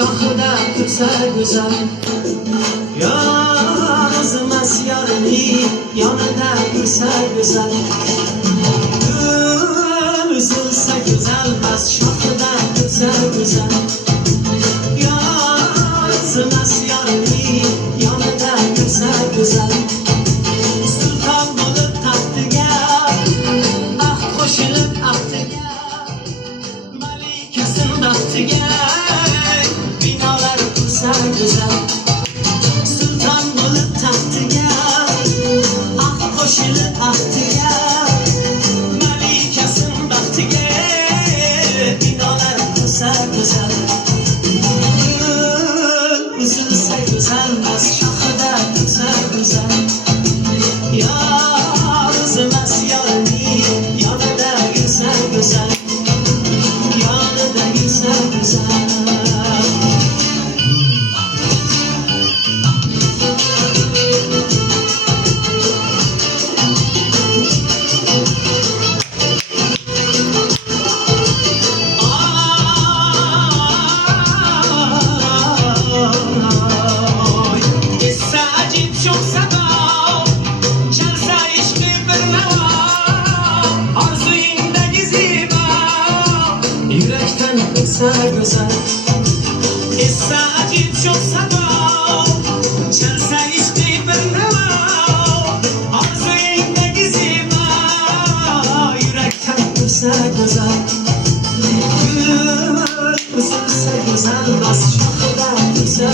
şaxıda tursa güzel. Yar o'zimiz yarini yonida tursa güzel. Gül uzilsa güzelmas, şaxıda tursa güzel. Yar o'zimiz yarini yonida tursa güzel. Sultan bo'lib taxtiga, ah qo'shilib aftiga, malikasin baxtiga binolar tursa güzel. Sultan bo'lib taxtiga, ah qo'shilib aftiga, malikasin baxtiga binolar tursa güzel. Gül uzilsa güzelmas, şaxıda tursa güzel. Yar o'zimiz yarini yonida yursa güzel. Yonida yursa güzel. Güzel. Essa acil çok sabah, çalsa işte bir neva, arzuyunda gizima, yürekten dursa güzel. Gül uzilsa güzel, bas şaxıda dursa